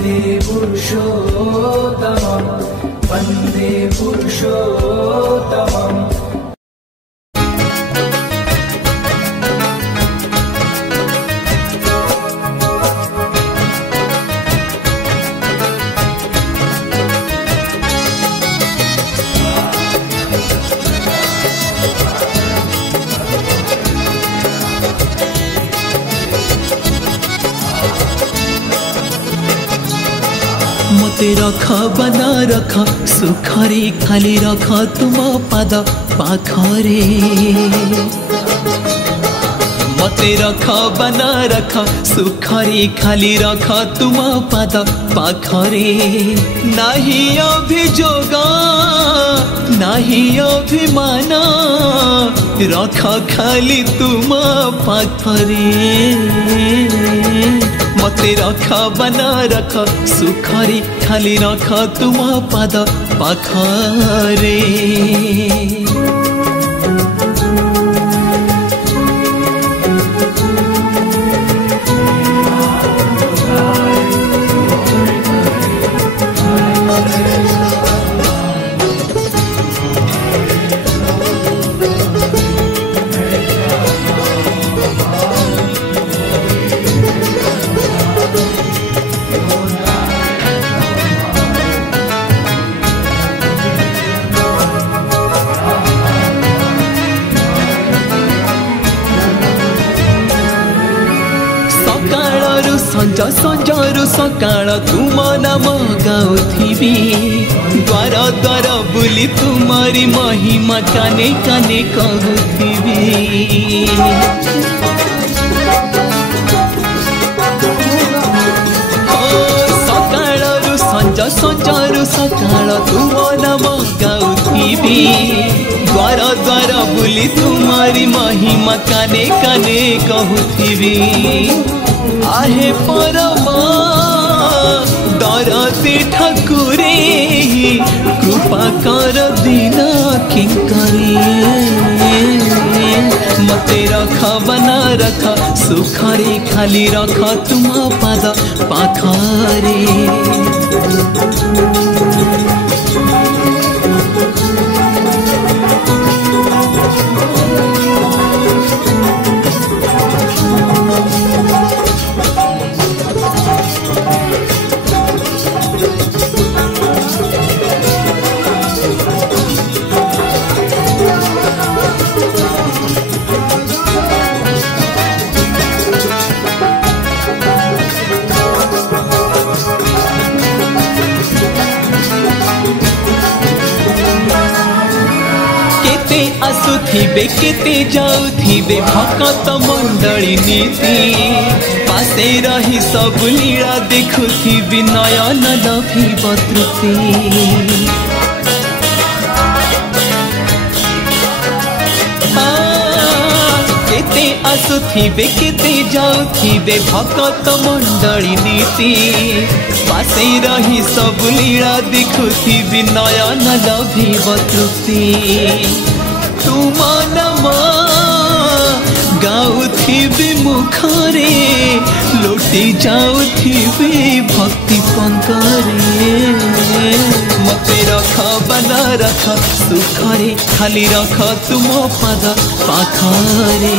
वन्दे पुरुषोत्तमं वन्दे पुरुषोत्तमम्। मते रख बना रख सुखरे खाली रख तुम पाद पाखरे। मते रख बना रख सुखरे खाली रख तुम पाद पाखरे। नाही अभियोग नाही अभिमान रख खाली तुम पाखरे। मते रख बना रख सुखरे खाली रख तुम पाद पाखरे। संज संजरु सकाळ तुम नाम गाउथिबी। द्वार द्वार बुली तुम्हारी महिमा काने काने कहूथिबी। सकाळरु संज संजरु सकाळ तुम नाम गाउथिबी। द्वार द्वार बुली तुम्हारी महिमा काने काने कहूथिबी। आहे परमा दरदी ठाकुरे कृपा कर दिन किंकरी। मते रख बना रख सुखरे खाली रख तुम पाद पाखरे। आसुथिबे केते जाउथिबे भक्त मंडली नीति। पासे रही सब लीला देखुथिबे नयन लभिब तृप्ति। केते आसुथिबे केते जाउथिबे भक्त मंडली नीति। पासे रही सब लीला देखुथिबे नयन लभिब तृप्ति। तुम नाम गाउथिबे मुखरे लोटी जाउथिबे भक्ति पंकरे। मते रख बना रख सुखरे खाली रख तुम पाद पाखरे।